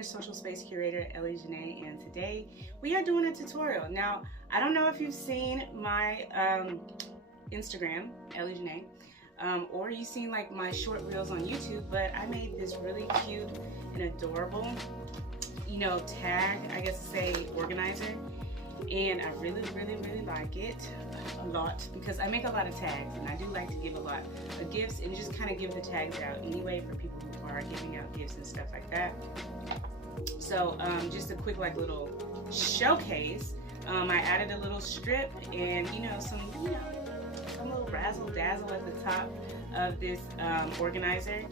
your Social Space Curator, Ellie Jńe, and today we are doing a tutorial. Now, I don't know if you've seen my Instagram, Ellie Jńe, or you've seen like my short reels on YouTube, but I made this really cute and adorable, tag, I guess to say, organizer. And I really like it a lot because I make a lot of tags and I do like to give a lot of gifts and just kind of give the tags out anyway for people who are giving out gifts and stuff like that. So just a quick little showcase. I added a little strip and some little razzle dazzle at the top of this organizer.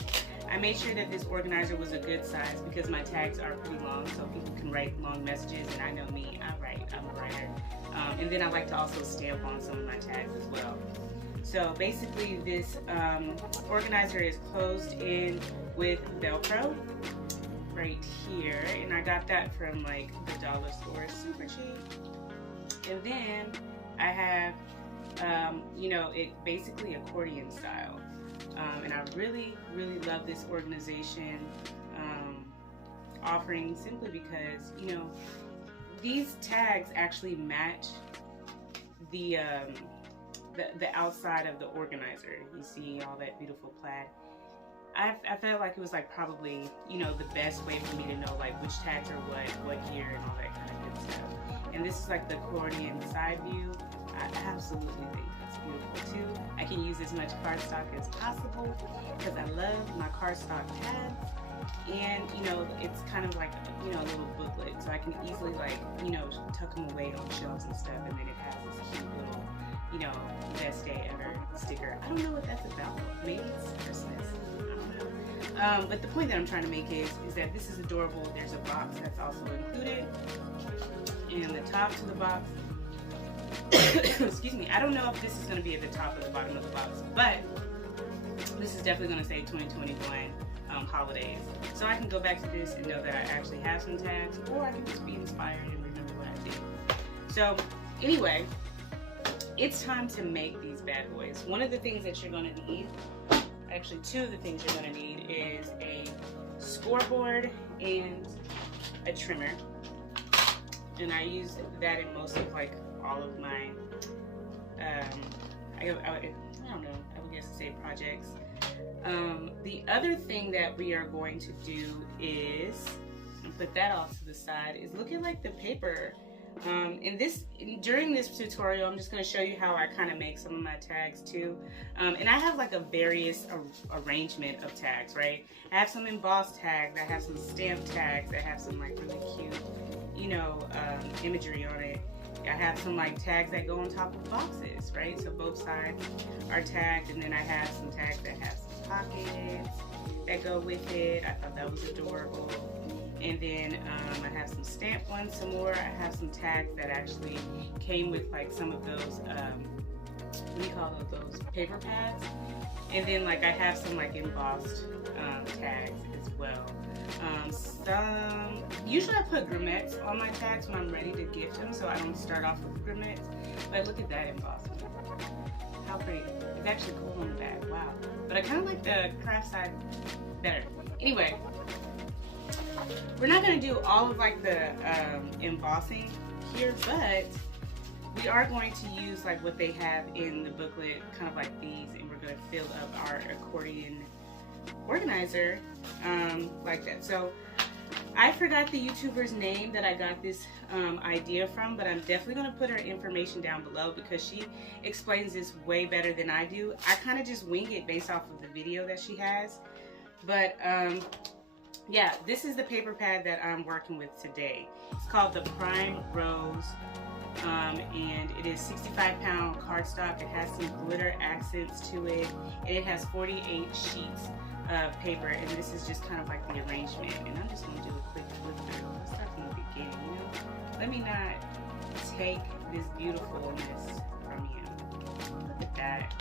I made sure that this organizer was a good size because my tags are pretty long, so people can write long messages, and I know me, I'm a writer. And then I like to also stamp on some of my tags as well. So basically this organizer is closed in with Velcro right here, and I got that from like the dollar store, super cheap. And then I have, it basically accordion style. And I really love this organization offering simply because, these tags actually match the outside of the organizer. You see all that beautiful plaid. I felt like it was probably, the best way for me to know which tags are what year and all that kind of good stuff. And this is the accordion side view. I absolutely think that's beautiful too. I can use as much cardstock as possible because I love my cardstock tags. And it's kind of like a little booklet, so I can easily tuck them away on shelves and stuff. And then it has this cute little best day ever sticker. I don't know what that's about. Maybe it's Christmas. I don't know. But the point that I'm trying to make is that this is adorable. There's a box that's also included, and the top to the box. Excuse me. I don't know if this is going to be at the top or the bottom of the box, but this is definitely going to say 2021 holidays. So I can go back to this and know that I actually have some tags, or I can just be inspired and remember what I did. So anyway, it's time to make these bad boys. One of the things that you're going to need, actually two of the things you're going to need, is a scoreboard and a trimmer. And I use that in most of all of my, I don't know, I would guess to say projects. The other thing that we are going to do is, and put that off to the side, is look at the paper. During this tutorial, I'm just going to show you how I kind of make some of my tags too. And I have a various arrangement of tags, right? I have some embossed tags, I have some stamped tags, I have some really cute, imagery on it. I have some tags that go on top of boxes, right? So both sides are tagged, and then I have some tags that have some pockets that go with it. I thought that was adorable. And then I have some stamped ones, some more. I have some tags that actually came with some of those, what do you call those paper pads? And then I have some embossed tags as well. Usually I put grommets on my tags when I'm ready to gift them, so I don't start off with grommets. But look at that embossing. How pretty. It's actually cool on the back. Wow. But I kind of like the craft side better. Anyway, we're not going to do all of the embossing here, but we are going to use what they have in the booklet, kind of these, and we're going to fill up our accordion organizer like that. So I forgot the YouTuber's name that I got this idea from, but I'm definitely going to put her information down below because she explains this way better than I do. I kind of just wing it based off of the video that she has. But yeah, this is the paper pad that I'm working with today. It's called the Prime Rose, and it is 65-pound cardstock. It has some glitter accents to it, and it has 48 sheets of paper, and this is just kind of the arrangement. And I'm just going to do a quick flip through. Let's start from the beginning, Let me not take this beautifulness from you. Look at that.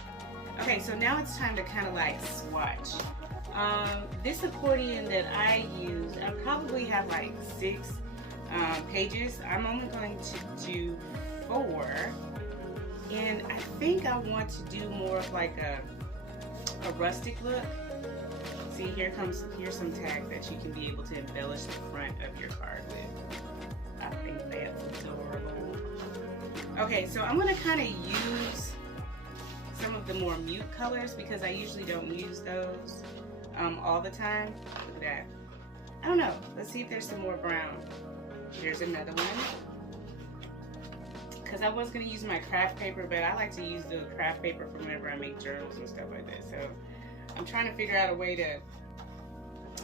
Okay, so now it's time to kind of swatch. This accordion that I use, I probably have 6 pages. I'm only going to do 4, and I think I want to do more of a rustic look. See, here's some tags that you can be able to embellish the front of your card with. I think that's adorable. Okay, so I'm gonna kind of use some of the more mute colors because I usually don't use those all the time. Look at that. I don't know. Let's see if there's some more brown. There's another one. Because I was going to use my craft paper, but I like to use the craft paper for whenever I make journals and stuff like that. So I'm trying to figure out a way to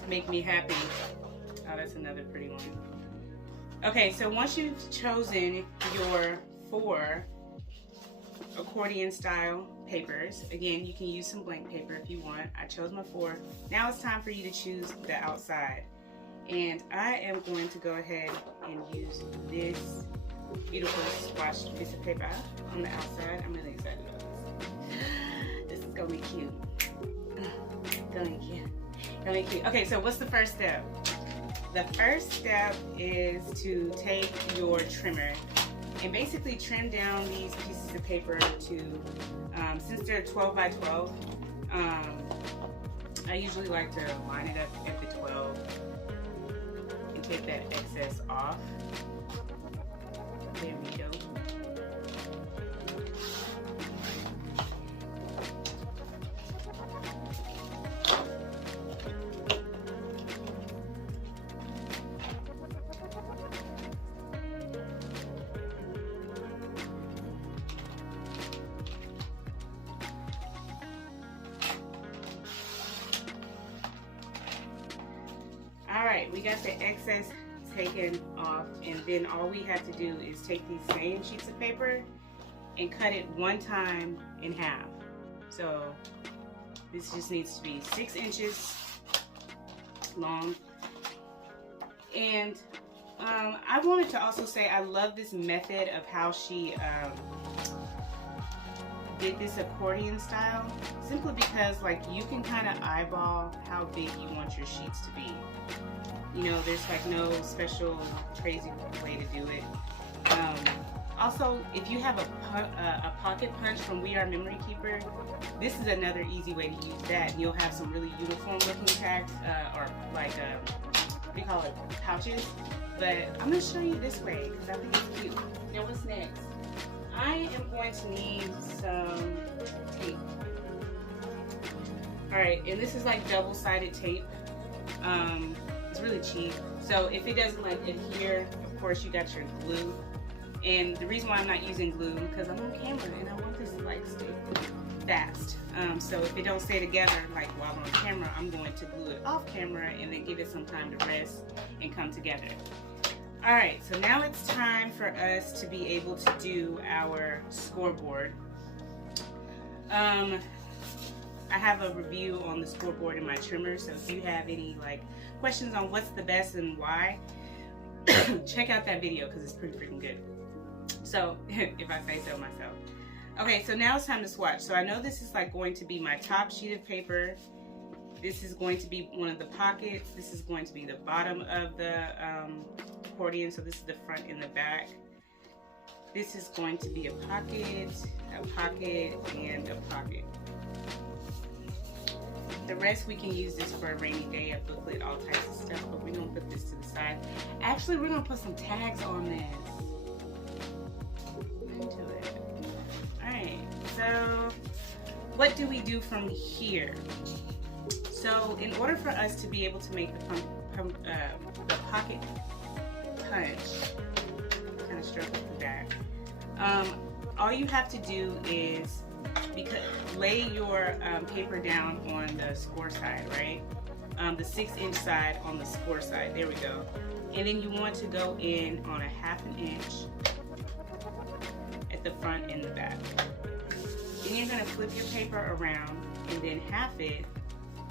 make me happy. Oh, that's another pretty one. Okay, so once you've chosen your 4 accordion style papers, again, you can use some blank paper if you want. I chose my 4. Now it's time for you to choose the outside. And I am going to go ahead and use this beautiful swatched piece of paper on the outside. I'm really excited about this. This is gonna be cute. Gonna be cute. Gonna be cute. Okay, so what's the first step? The first step is to take your trimmer and basically trim down these pieces of paper to, since they're 12 by 12, I usually like to line it up at the 12 and take that excess off. There we go. Alright, we got the excess taken off, and then all we have to do is take these same sheets of paper and cut it one time in half. So this just needs to be 6 inches long. And I wanted to also say I love this method of how she did this accordion style, simply because like you can kind of eyeball how big you want your sheets to be. You know, there's like no special crazy way to do it. Also, if you have a pocket punch from We Are Memory Keeper, this is another easy way to use that. You'll have some really uniform looking tags, or like, what do you call it, pouches. But I'm going to show you this way because I think it's cute. Now what's next? I am going to need some tape. Alright, and this is like double-sided tape. It's really cheap. So if it doesn't like adhere, of course you got your glue. And the reason why I'm not using glue, because I'm on camera and I want this to like stay fast. So if it don't stay together like while on camera, I'm going to glue it off camera and then give it some time to rest and come together. Alright, so now it's time for us to be able to do our scoreboard. I have a review on the scoreboard in my trimmer, so if you have any like questions on what's the best and why, check out that video because it's pretty freaking good. So, if I say so myself. Okay, so now it's time to swatch. So I know this is like going to be my top sheet of paper. This is going to be one of the pockets. This is going to be the bottom of the accordion. So this is the front and the back. This is going to be a pocket, and a pocket. The rest we can use this for a rainy day, a booklet, all types of stuff, but we're gonna put this to the side. Actually, we're gonna put some tags on this. Into it. Alright, so what do we do from here? So in order for us to be able to make the pocket punch, kind of stroke up the back, all you have to do is lay your paper down on the score side, right? The 6-inch side on the score side. There we go. And then you want to go in on a 1/2 inch at the front and the back. Then you're going to flip your paper around and then half it,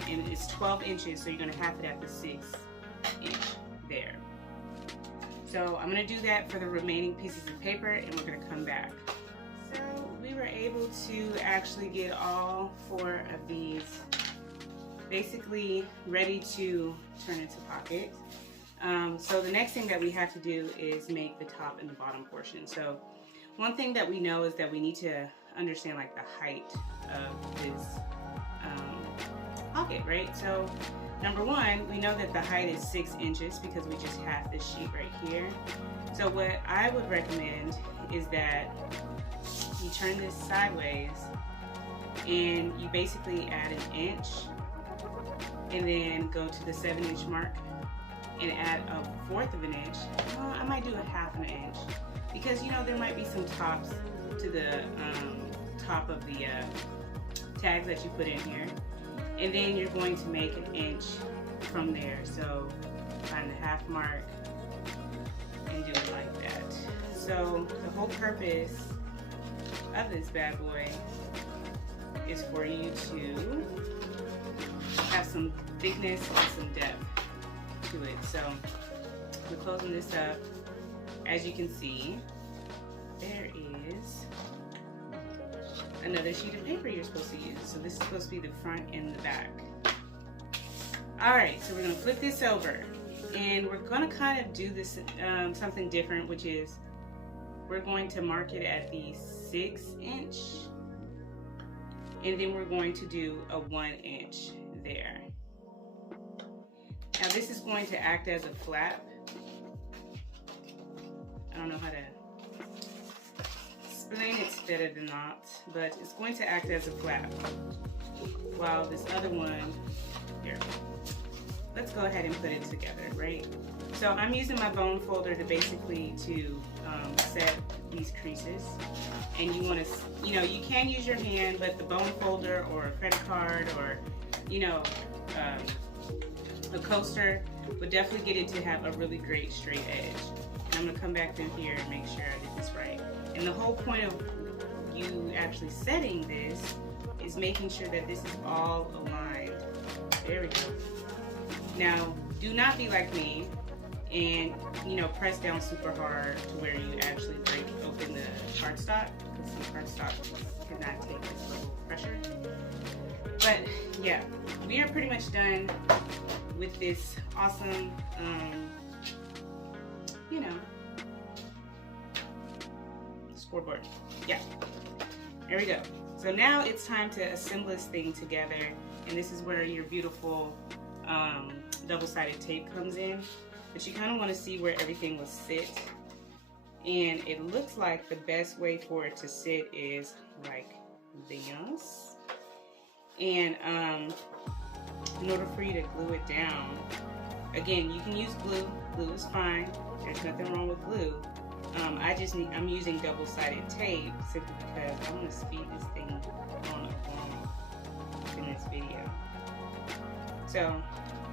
and it's 12 inches, so you're going to half it at the 6-inch there. So I'm going to do that for the remaining pieces of paper, and we're going to come back. So we were able to actually get all 4 of these basically ready to turn into pockets. So the next thing that we have to do is make the top and the bottom portion. So one thing that we know is that we need to understand like the height of this pocket. pocket, right? So number one, we know that the height is 6 inches because we just have this sheet right here. So what I would recommend is that you turn this sideways and you basically add an inch and then go to the 7-inch mark and add a 1/4 of an inch. I might do a 1/2 inch because, you know, there might be some tops to the top of the tags that you put in here. And then you're going to make an inch from there. So find the 1/2 mark and do it like that. So the whole purpose of this bad boy is for you to have some thickness and some depth to it. So we're closing this up. As you can see, there is another sheet of paper you're supposed to use. So this is supposed to be the front and the back. All right, so we're gonna flip this over and we're gonna kind of do this something different, which is we're going to mark it at the 6-inch and then we're going to do a 1 inch there. Now this is going to act as a flap. I don't know how to explain it better than not, but it's going to act as a flap. While this other one, here, let's go ahead and put it together, right? So I'm using my bone folder to basically set these creases. And you want to, you know, you can use your hand, but the bone folder or a credit card or, you know, a coaster would definitely get it to have a really great straight edge. And I'm going to come back through here and make sure I did this right. And the whole point of you actually setting this is making sure that this is all aligned. There we go. Now, do not be like me and, you know, press down super hard to where you actually break open the cardstock, because the cardstock cannot take this level of pressure. But yeah, we are pretty much done with this awesome, you know, scoreboard. Yeah, there we go. So now it's time to assemble this thing together, and this is where your beautiful double-sided tape comes in. But you kind of want to see where everything will sit, and it looks like the best way for it to sit is like this. And in order for you to glue it down, again, you can use glue. Glue is fine. There's nothing wrong with glue. I'm using double-sided tape simply because I'm going to speed this thing on along in this video. So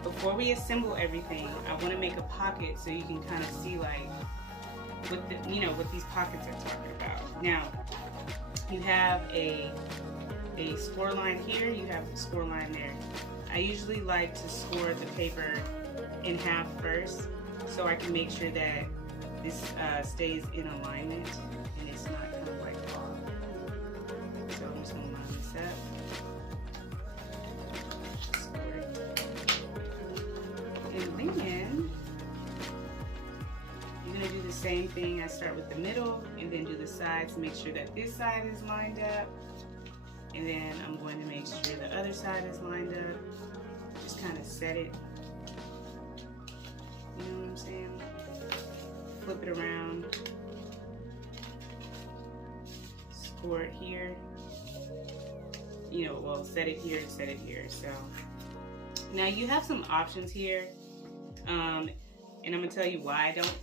before we assemble everything, I want to make a pocket so you can kind of see like what these pockets are talking about. Now, you have a score line here, you have a score line there. I usually like to score the paper in half first so I can make sure that this stays in alignment and it's not kind of like off. So I'm just going to line this up. Score it. And then you're going to do the same thing. I start with the middle and then do the sides to make sure that this side is lined up. And then I'm going to make sure the other side is lined up. Just kind of set it. You know what I'm saying? Flip it around. Score it here. You know, well, set it here, set it here. So now you have some options here. And I'm going to tell you why I don't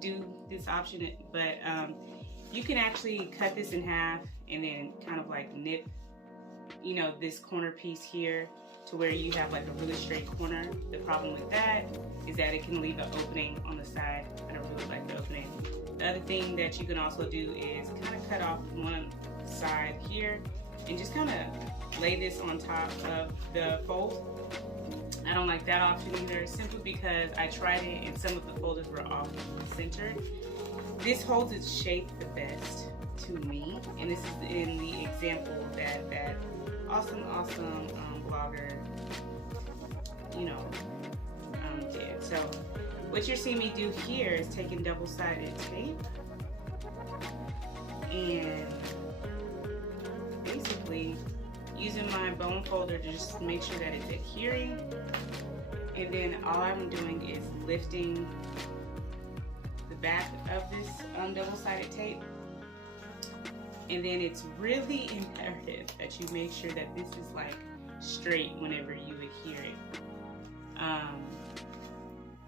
do this option, but you can actually cut this in half and then kind of like nip, you know, this corner piece here to where you have like a really straight corner. The problem with that is that it can leave an opening on the side. I don't really like the opening. The other thing that you can also do is kind of cut off one side here and just kind of lay this on top of the fold. I don't like that option either, simply because I tried it and some of the folders were off center. This holds its shape the best to me, and this is in the example that awesome blogger, you know, did. So what you're seeing me do here is taking double-sided tape and basically, using my bone folder to just make sure that it's adhering. And then all I'm doing is lifting the back of this double-sided tape. And then it's really imperative that you make sure that this is like straight whenever you adhere it.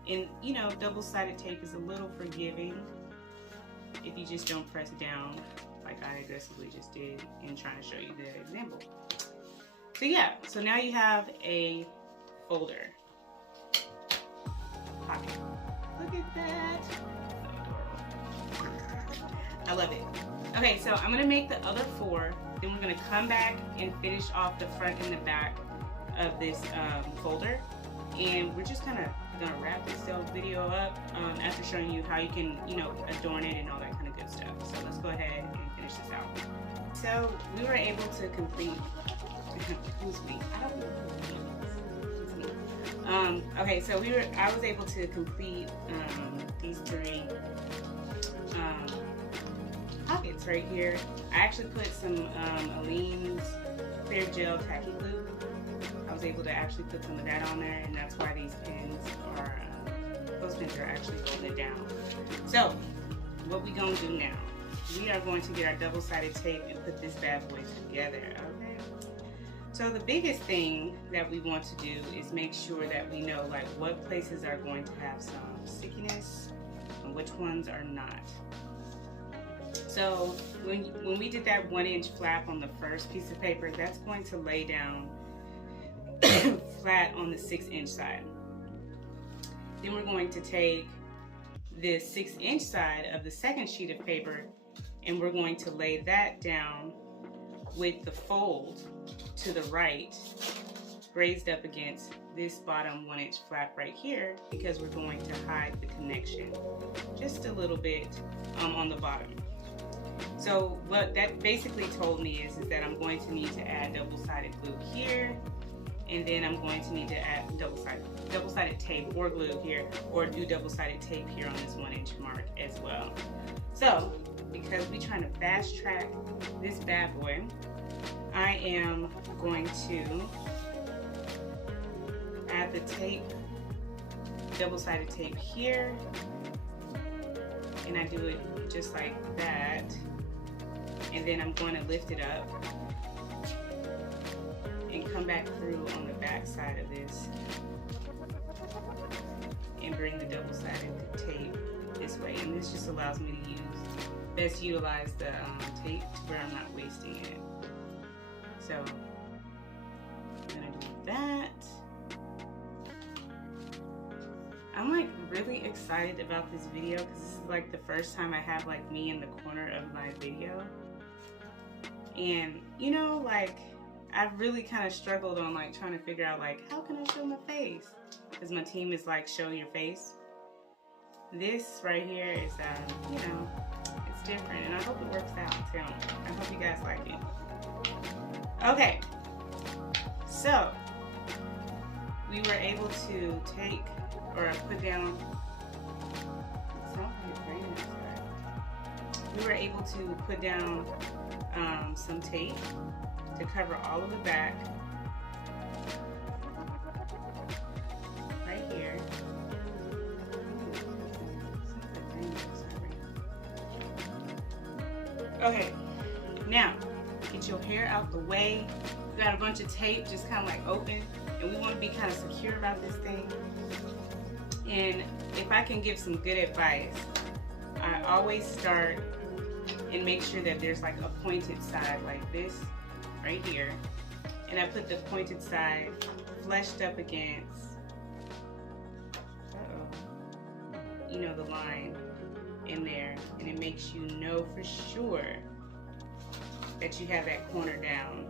And you know, double-sided tape is a little forgiving if you just don't press down like I aggressively just did in trying to show you the example. So yeah, so now you have a folder pocket. Look at that. So adorable. I love it. Okay, so I'm gonna make the other 4, then we're gonna come back and finish off the front and the back of this folder. And we're just kind of gonna wrap this video up after showing you how you can, you know, adorn it and all that kind of good stuff. So let's go ahead and finish this out. So we were able to complete. Who's we? I don't know. Okay, so I was able to complete these 3 pockets right here. I actually put some Aleene's clear gel tacky glue. I was able to actually put some of that on there, and that's why these pins are, those pins are actually holding it down. So, what we gonna do now? We are going to get our double-sided tape and put this bad boy together, okay? So the biggest thing that we want to do is make sure that we know like what places are going to have some stickiness and which ones are not. So when we did that 1-inch flap on the first piece of paper, that's going to lay down flat on the 6-inch side. Then we're going to take the 6-inch side of the second sheet of paper and we're going to lay that down with the fold to the right, raised up against this bottom 1-inch flap right here, because we're going to hide the connection just a little bit on the bottom. So what that basically told me is that I'm going to need to add double-sided glue here, and then I'm going to need to add double-sided tape or glue here, or do double-sided tape here on this 1-inch mark as well. So because we're trying to fast track this bad boy, I am going to add the tape, double-sided tape here, and I do it just like that, and then I'm going to lift it up and come back through on the back side of this and bring the double-sided tape this way, and this just allows me to best utilize the tape to where I'm not wasting it. So I'm gonna do that. I'm like really excited about this video because this is like the first time I have like me in the corner of my video. And you know, like I've really kind of struggled on like trying to figure out like how can I show my face, because my team is like show your face. This right here is you know, it's different, and I hope it works out too. I hope you guys like it. Okay, so we were able to take or put down, we were able to put down some tape to cover all of the back right here. Okay, now get your hair out the way. We got a bunch of tape just kind of like open, and we want to be kind of secure about this thing. And if I can give some good advice, I always start and make sure that there's like a pointed side like this right here, and I put the pointed side fleshed up against you know, the line in there, and it makes you know for sure that you have that corner down.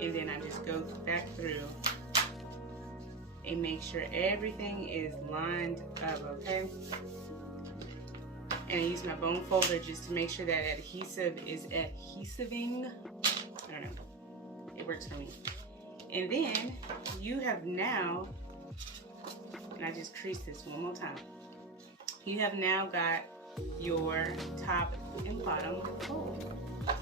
And then I just go back through and make sure everything is lined up, okay? And I use my bone folder just to make sure that adhesive is adhesiving. I don't know, it works for me. And then you have now, and I just crease this one more time, you have now got your top and bottom fold.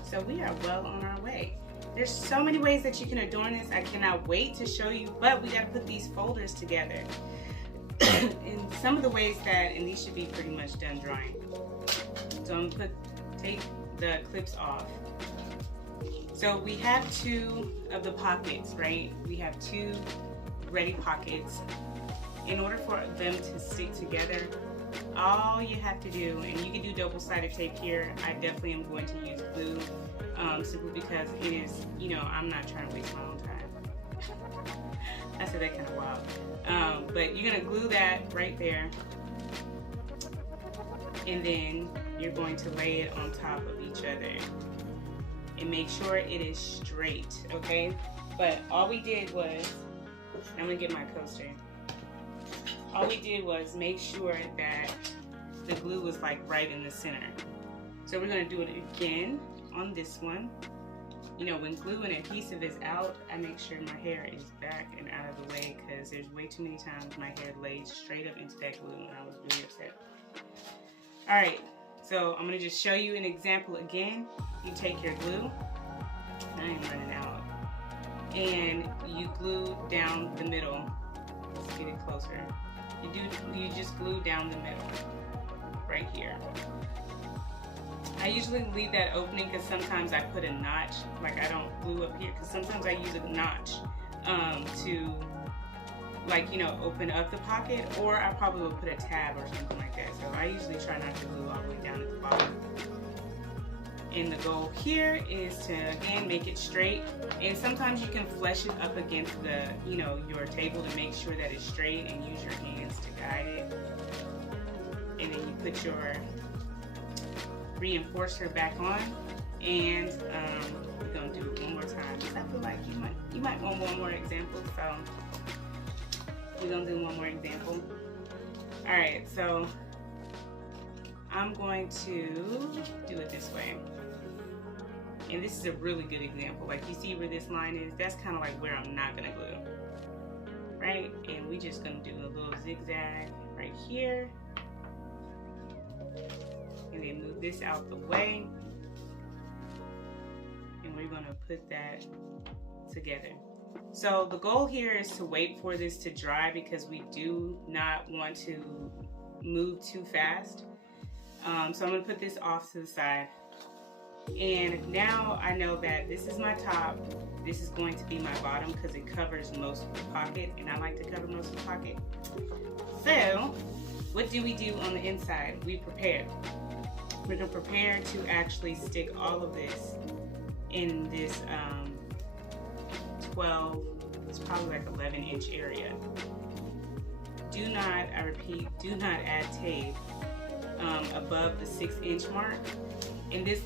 So we are well on our way. There's so many ways that you can adorn this. I cannot wait to show you, but we gotta put these folders together. And some of the ways that, and these should be pretty much done drying. So I'm gonna take the clips off. So we have 2 of the pockets, right? We have 2 ready pockets. In order for them to stick together, all you have to do, and you can do double-sided tape here. I definitely am going to use glue, simply because it is, you know, I'm not trying to waste my own time. I said that kind of wild. But you're gonna glue that right there, and then you're going to lay it on top of each other and make sure it is straight, okay? But all we did was, I'm gonna get my coaster. All we did was make sure that the glue was like right in the center. So we're gonna do it again on this one. You know, when glue and adhesive is out, I make sure my hair is back and out of the way, because there's way too many times my hair laid straight up into that glue and I was really upset. All right, so I'm gonna just show you an example again. You take your glue, I am running out, and you glue down the middle. Let's get it closer. You just glue down the middle, right here. I usually leave that opening because sometimes I put a notch, like I don't glue up here, because sometimes I use a notch to, like, you know, open up the pocket, or I probably will put a tab or something like that. So I usually try not to glue all the way down at the bottom. And the goal here is to, again, make it straight. And sometimes you can flesh it up against the, you know, your table to make sure that it's straight, and use your hands to guide it. And then you put your reinforcer back on, and we're gonna do it one more time, because I feel like you might want one more example. So we're gonna do one more example. All right, so I'm going to do it this way. And this is a really good example. Like, you see where this line is? That's kind of like where I'm not gonna glue, right? And we just gonna do a little zigzag right here, and then move this out the way, and we're gonna put that together. So the goal here is to wait for this to dry, because we do not want to move too fast. So I'm gonna put this off to the side. And now I know that this is my top, this is going to be my bottom, because it covers most of the pocket, and I like to cover most of the pocket. So what do we do on the inside? We prepare. We're gonna prepare to actually stick all of this in this 12, it's probably like 11-inch area. Do not, I repeat, do not add tape above the 6-inch mark. And this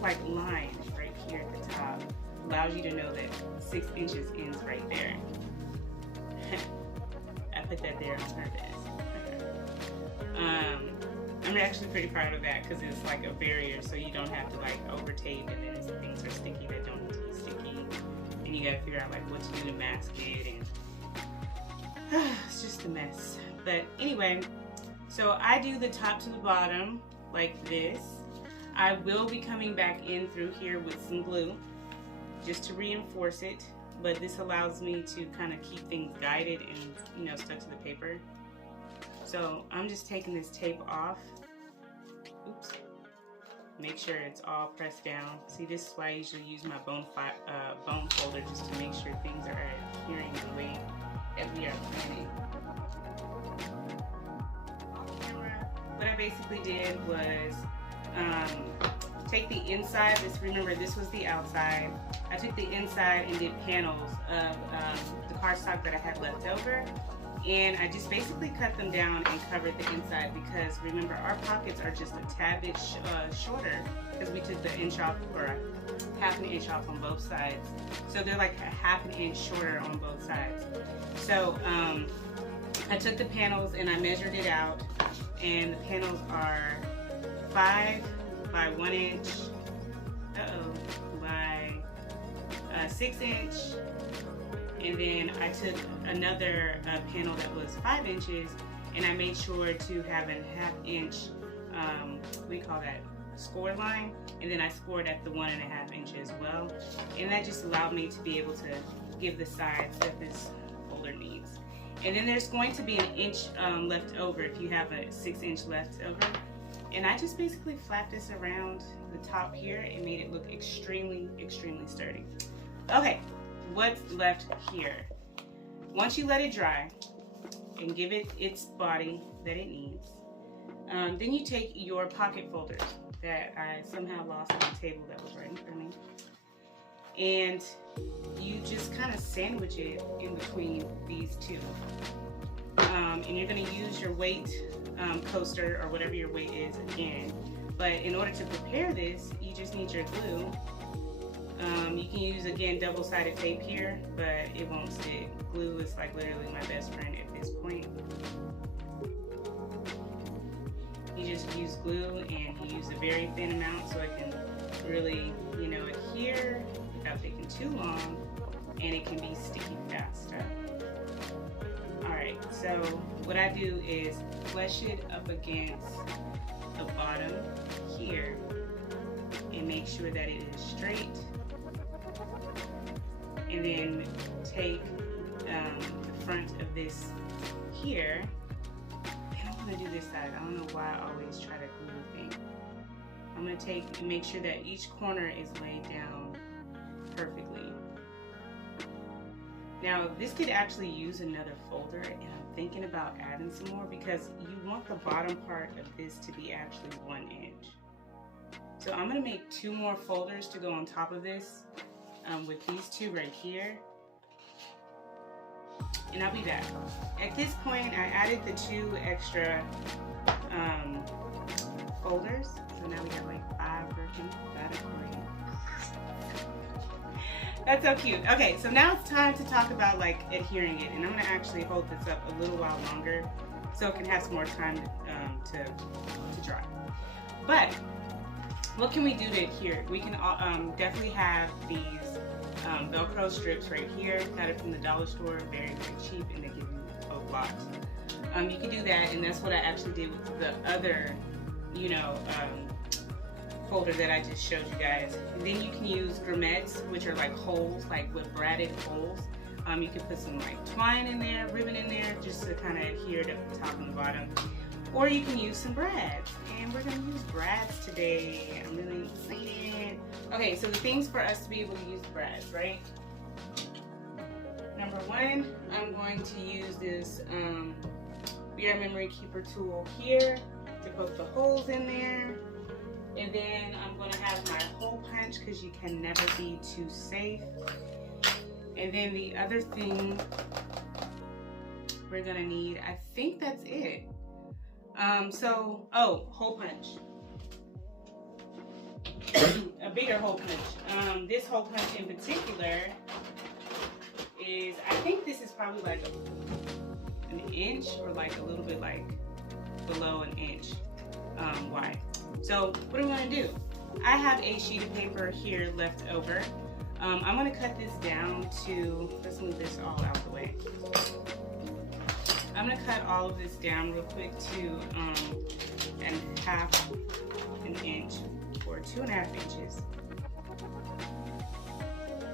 like line right here at the top allows you to know that 6 inches ends right there. I put that there on purpose. I'm actually pretty proud of that, because it's like a barrier, so you don't have to like over tape, and then things are sticky that don't need to be sticky, and you gotta figure out like what to do to mask it, and it's just a mess. But anyway, so I do the top to the bottom like this. I will be coming back in through here with some glue just to reinforce it, but this allows me to kind of keep things guided and, you know, stuck to the paper. So I'm just taking this tape off. Oops. Make sure it's all pressed down. See, this is why I usually use my bone folder, just to make sure things are adhering the way that we are planning. Off camera, what I basically did was take the inside. Remember, this was the outside. I took the inside and did panels of the cardstock that I had left over, and I just basically cut them down and covered the inside, because remember, our pockets are just a tad bit shorter, because we took the inch off, or half an inch off on both sides. So they're like a half an inch shorter on both sides. So I took the panels and I measured it out, and the panels are 5 by 1 inch, by 6 inch, and then I took another panel that was 5 inches, and I made sure to have a 1/2 inch, we call that score line, and then I scored at the 1.5 inch as well, and that just allowed me to be able to give the size that this folder needs. And then there's going to be an inch left over if you have a 6-inch left over, and I just basically flapped this around the top here and made it look extremely sturdy. Okay, what's left here? Once you let it dry and give it its body that it needs, then you take your pocket folders that I somehow lost on the table that was right in front of me, and you just kind of sandwich it in between these two. And you're going to use your weight coaster or whatever your weight is again, but in order to prepare this, you just need your glue. You can use, again, double-sided tape here, but it won't stick. Glue is like literally my best friend at this point. You just use glue, and you use a very thin amount so it can really, you know, adhere without taking too long, and it can be sticky fast. Alright, so what I do is flush it up against the bottom here and make sure that it is straight, and then take the front of this here. I'm going to do this side. I don't know why I always try to glue the thing. I'm going to take and make sure that each corner is laid down perfectly. Now, this could actually use another folder, and I'm thinking about adding some more because you want the bottom part of this to be actually 1 inch. So I'm going to make 2 more folders to go on top of this with these 2 right here. And I'll be back. At this point, I added the 2 extra folders. So now we have like 5 working. That's so cute. Okay, so now it's time to talk about like adhering it. And I'm gonna actually hold this up a little while longer so it can have some more time to dry. But what can we do to adhere? We can definitely have these Velcro strips right here. Got it from the dollar store, very cheap, and they give you a lot. You can do that, and that's what I actually did with the other, you know, folder that I just showed you guys. And then you can use grommettes, which are like holes, like with braided holes. You can put some like twine in there, ribbon in there, just to kind of adhere to the top and the bottom. Or you can use some brads, and we're gonna use brads today. I'm really excited. Okay, so the things for us to be able to use brads, right? Number 1, I'm going to use this VR memory keeper tool here to poke the holes in there. And then I'm going to have my hole punch because you can never be too safe. And then the other thing we're going to need, I think that's it. Hole punch. A bigger hole punch. This hole punch in particular is, I think this is probably like an inch or like a little bit like below an inch wide. So what I'm going to do, I have a sheet of paper here left over. I'm going to cut this down to, let's move this all out the way. I'm going to cut all of this down real quick to 1/2 inch or 2.5 inches,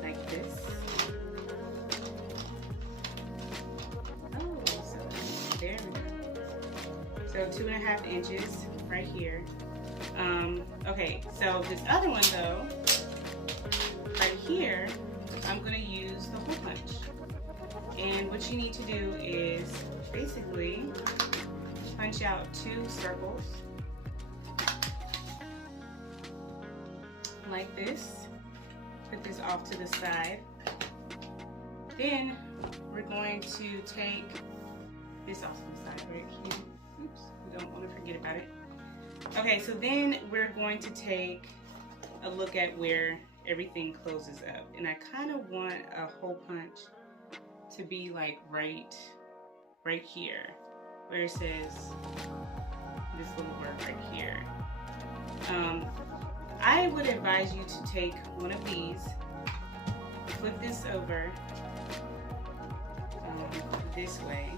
like this. Oh, so there we go. So 2.5 inches right here. Okay, so this other one though, right here, I'm going to use the hole punch. And what you need to do is basically punch out 2 circles like this. Put this off to the side. Then we're going to take this off to the side right here. Oops, we don't want to forget about it. Okay, so then we're going to take a look at where everything closes up. And I kind of want a hole punch to be like right here, where it says this little word right here. I would advise you to take one of these, flip this over this way.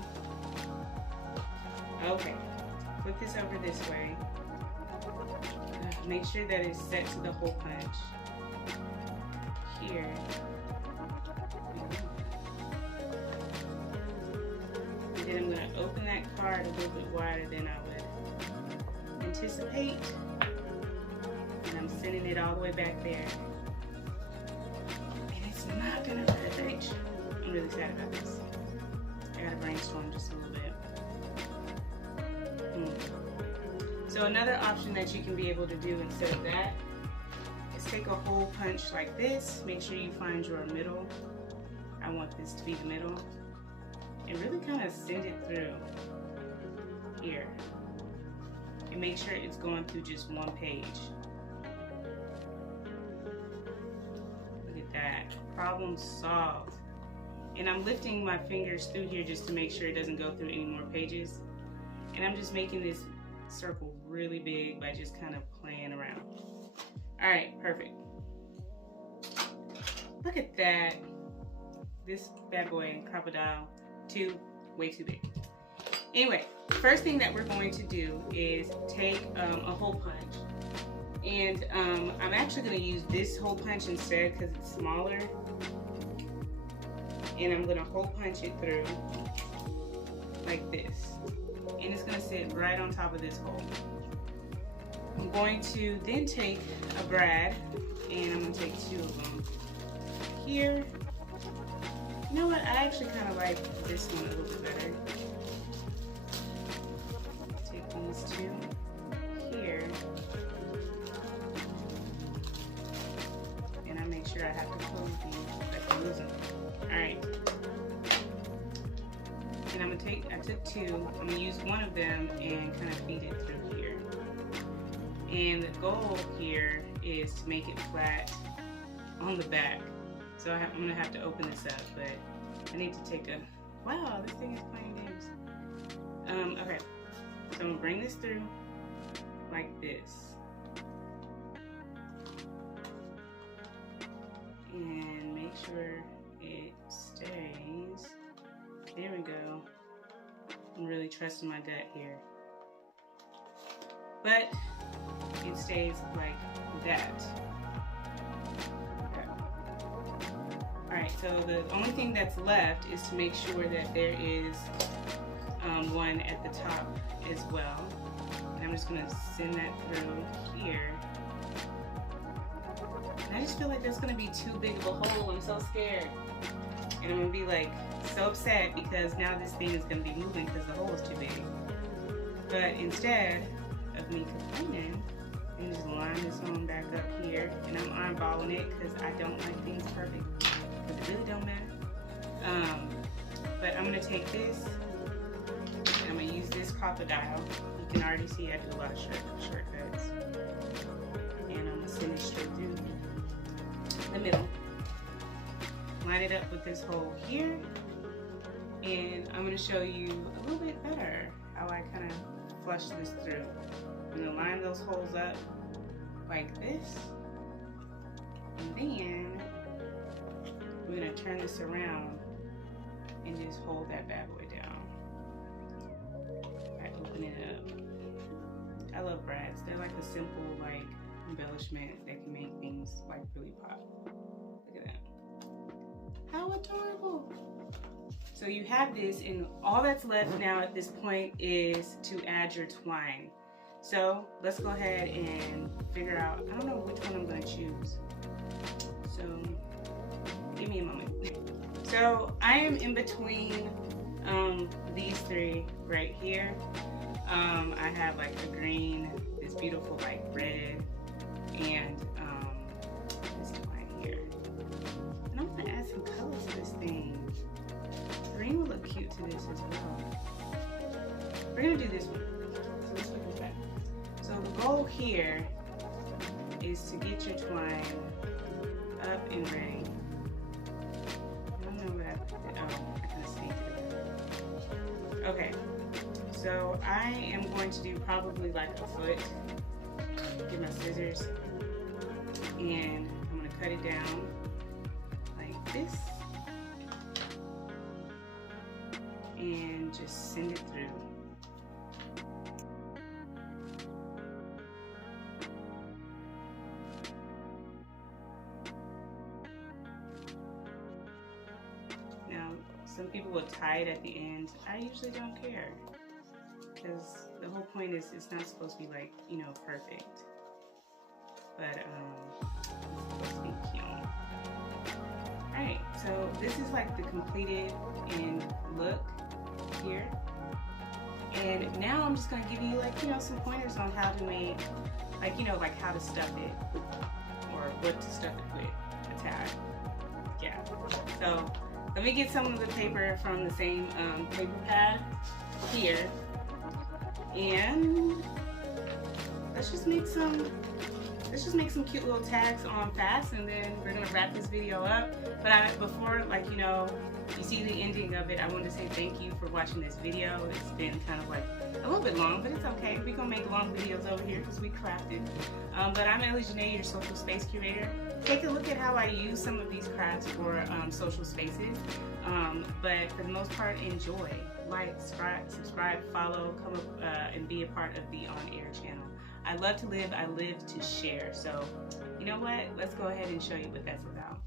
Okay, flip this over this way. make sure that it's set to the hole punch here. And then I'm going to open that card a little bit wider than I would anticipate. And I'm sending it all the way back there. And it's not going to hurt. I'm really sad about this. I got to brainstorm just a little bit. So another option that you can be able to do instead of that is take a hole punch like this. Make sure you find your middle. I want this to be the middle. And really kind of send it through here. And make sure it's going through just one page. Look at that. Problem solved. And I'm lifting my fingers through here just to make sure it doesn't go through any more pages. And I'm just making this circle really big by just kind of playing around. All right, perfect. Look at that. This bad boy, crocodile, way too big. Anyway, first thing that we're going to do is take a hole punch. And I'm actually going to use this hole punch instead because it's smaller. And I'm going to hole punch it through like this. And it's going to sit right on top of this hole. I'm going to then take a brad, and I'm going to take 2 of them here. You know what? I actually kind of like this one a little bit better. Take these 2 here. And I make sure I have to close these so I can lose them. Alright. And I'm gonna I took 2, I'm gonna use one of them and kind of feed it through here. And the goal here is to make it flat on the back. So I'm gonna have to open this up, but I need to take a, wow, this thing is playing games. Okay, so I'm gonna bring this through like this. And make sure it stays. There we go. I'm really trusting my gut here. But it stays like that. Okay. Alright, so the only thing that's left is to make sure that there is one at the top as well. And I'm just going to send that through here. And I just feel like that's going to be too big of a hole. I'm so scared. And I'm going to be like so upset because now this thing is going to be moving because the hole is too big. But instead of me complaining, I'm just line this one back up here, and I'm eyeballing it because I don't like things perfect, because it really don't matter. But I'm going to take this, and I'm going to use this crocodile. You can already see I do a lot of shortcuts. And I'm going to send it straight through the middle. Line it up with this hole here, and I'm going to show you a little bit better how I kind of flush this through. I'm going to line those holes up like this, and then we're going to turn this around and just hold that bad boy down. I open it up. I love brads. They're like a simple like embellishment that can make things like really pop. Look at that. How adorable. So you have this, and all that's left now at this point is to add your twine. So let's go ahead and figure out, I don't know which one I'm going to choose. So give me a moment. So I am in between these 3 right here. I have like a green, this beautiful like red, and this twine here. And I'm going to add some colors to this thing. Green will look cute to this as well. We're going to do this one. So let's look at that. So the goal here is to get your twine up and ready. I don't know what I did. Oh, I kind of sneaked it. Okay, so I am going to do probably like a foot. Get my scissors, and I'm going to cut it down like this. And just send it through. Some people will tie it at the end. I usually don't care, because the whole point is it's not supposed to be like, you know, perfect. But it's supposed to be cute. Alright, so this is like the completed end look here. And now I'm just gonna give you, like, you know, some pointers on how to make, like, you know, like how to stuff it, or what to stuff it with, a tag. Yeah. So let me get some of the paper from the same paper pad here, and let's just make some cute little tags on fast, and then we're gonna wrap this video up. But before, like, you know, you see the ending of it, I want to say thank you for watching this video. It's been kind of like a little bit long, but it's okay. We're gonna make long videos over here because we crafted. But I'm Ellie Jńe, your Social Space Curator. Take a look at how I use some of these crafts for social spaces. But for the most part, enjoy. Like, subscribe, follow, come up and be a part of the On Air channel. I love to live, I live to share. So, you know what? Let's go ahead and show you what that's about.